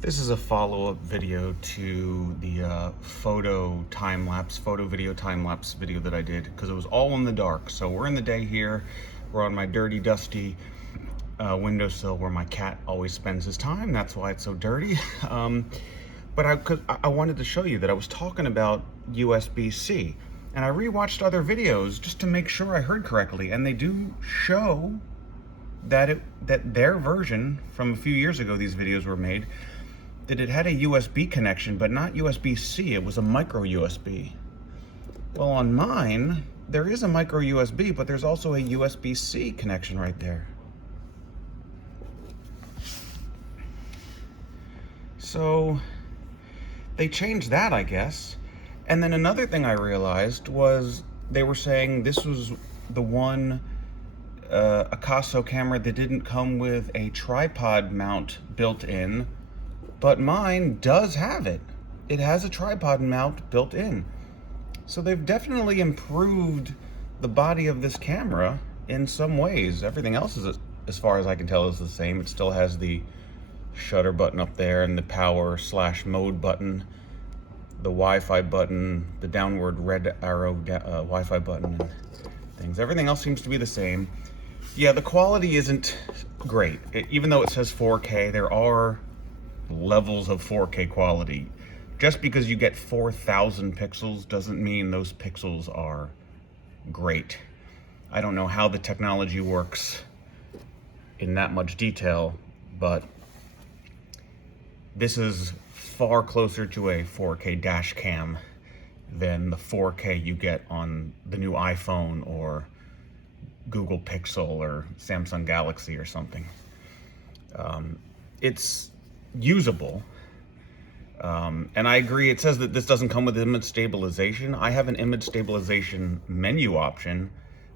This is a follow-up video to the photo video time-lapse video that I did because it was all in the dark. So we're in the day here. We're on my dirty, dusty windowsill where my cat always spends his time. That's why it's so dirty. But I wanted to show you that I was talking about USB-C. And I rewatched other videos just to make sure I heard correctly. And they do show that their version from a few years ago, these videos were made, that it had a USB connection, but not USB-C. It was a micro USB. Well, on mine, there is a micro USB, but there's also a USB-C connection right there. So they changed that, I guess. And then another thing I realized was they were saying this was the one AKASO camera that didn't come with a tripod mount built in, but mine does have it. It has a tripod mount built in. So they've definitely improved the body of this camera in some ways. Everything else is, as far as I can tell, is the same. It still has the shutter button up there and the power/mode button, the Wi-Fi button, the downward red arrow Wi-Fi button and things. Everything else seems to be the same. Yeah, the quality isn't great. Even though it says 4K, there are levels of 4K quality. Just because you get 4,000 pixels doesn't mean those pixels are great. I don't know how the technology works in that much detail, but this is far closer to a 4K dash cam than the 4K you get on the new iPhone or Google Pixel or Samsung Galaxy or something. It's usable. And I agree, it says that this doesn't come with image stabilization. I have an image stabilization menu option,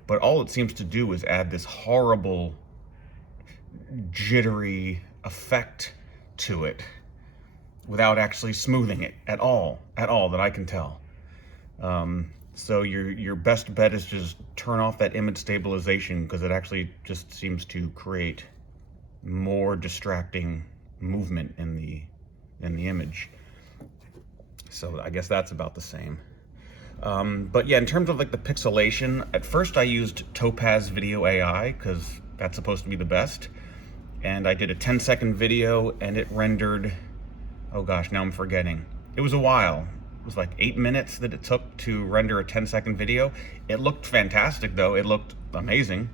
but all it seems to do is add this horrible jittery effect to it without actually smoothing it at all that I can tell. So your best bet is just turn off that image stabilization, because it actually just seems to create more distracting movement in the image. So I guess that's about the same. But yeah, in terms of like the pixelation, at first I used Topaz Video AI because that's supposed to be the best. And I did a 10-second video and it rendered, oh gosh, now I'm forgetting. It was a while. It was like 8 minutes that it took to render a 10-second video. It looked fantastic though. It looked amazing.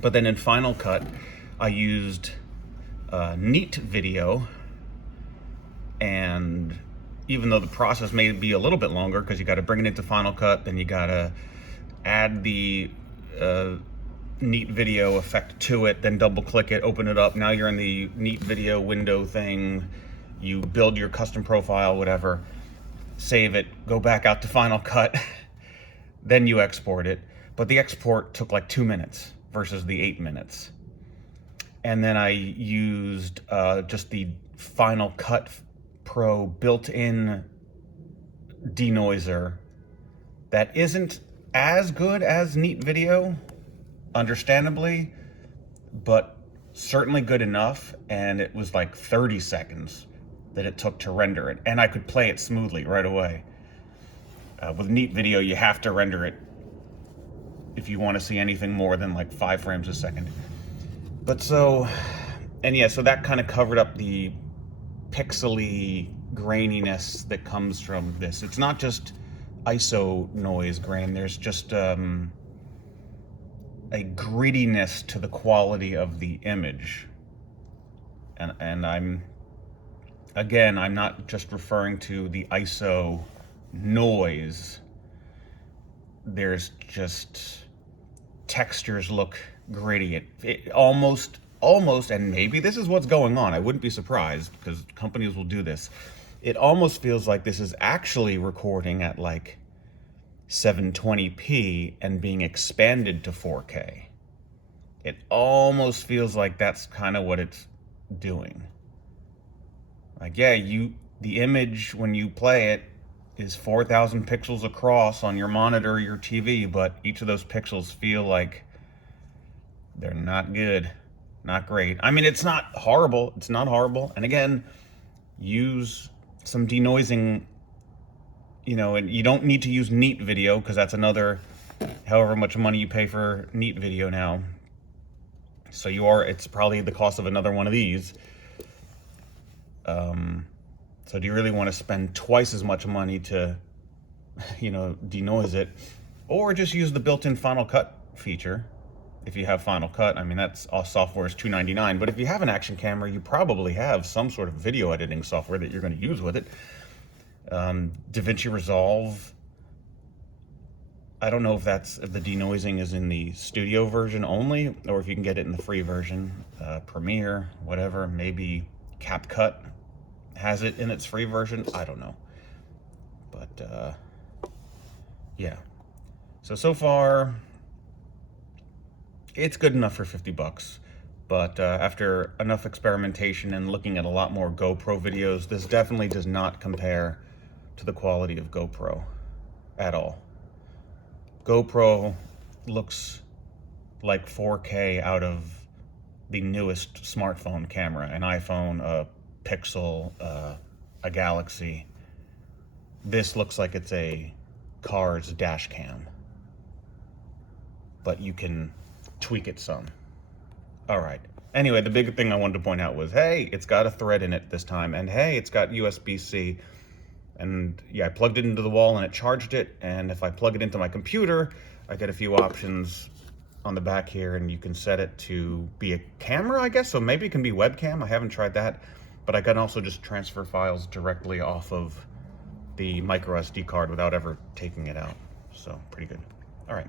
But then in Final Cut, I used Neat Video, and even though the process may be a little bit longer because you got to bring it into Final Cut, then you got to add the Neat Video effect to it, then double click it, open it up. Now you're in the Neat Video window thing. You build your custom profile, whatever, save it, go back out to Final Cut, then you export it. But the export took like 2 minutes versus the 8 minutes. And then I used just the Final Cut Pro built-in denoiser that isn't as good as Neat Video, understandably, but certainly good enough. And it was like 30 seconds that it took to render it, and I could play it smoothly right away. With Neat Video, you have to render it if you want to see anything more than like 5 frames a second. But so, and yeah, so that kind of covered up the pixely graininess that comes from this. It's not just ISO noise grain, there's just a grittiness to the quality of the image. And I'm not just referring to the ISO noise. There's just textures look gritty. It almost, and maybe this is what's going on. I wouldn't be surprised because companies will do this. It almost feels like this is actually recording at like 720p and being expanded to 4K. It almost feels like that's kind of what it's doing. Like, yeah, the image when you play it is 4,000 pixels across on your monitor or your TV, but each of those pixels feel like they're not good. not great. I mean, it's not horrible. It's not horrible. And again, use some denoising, and you don't need to use neat video, because that's another however much money you pay for neat video now. So it's probably the cost of another one of these. So do you really want to spend twice as much money to, denoise it? Or just use the built-in Final Cut feature. If you have Final Cut, I mean, that's all software is $2.99. But if you have an action camera, you probably have some sort of video editing software that you're going to use with it. DaVinci Resolve, I don't know if the denoising is in the studio version only, or if you can get it in the free version. Premiere, whatever, maybe CapCut has it in its free version. I don't know. But yeah. So far, it's good enough for 50 bucks. But after enough experimentation and looking at a lot more GoPro videos, this definitely does not compare to the quality of GoPro at all. GoPro looks like 4K out of the newest smartphone camera, an iPhone, a Pixel, a Galaxy. This looks like it's a car's dash cam, but you can tweak it some. All right. Anyway, the big thing I wanted to point out was, hey, it's got a thread in it this time, and hey, it's got USB-C. And yeah, I plugged it into the wall and it charged it. And if I plug it into my computer, I get a few options on the back here, and you can set it to be a camera, I guess. So maybe it can be webcam. I haven't tried that, but I can also just transfer files directly off of the micro SD card without ever taking it out. So pretty good. All right.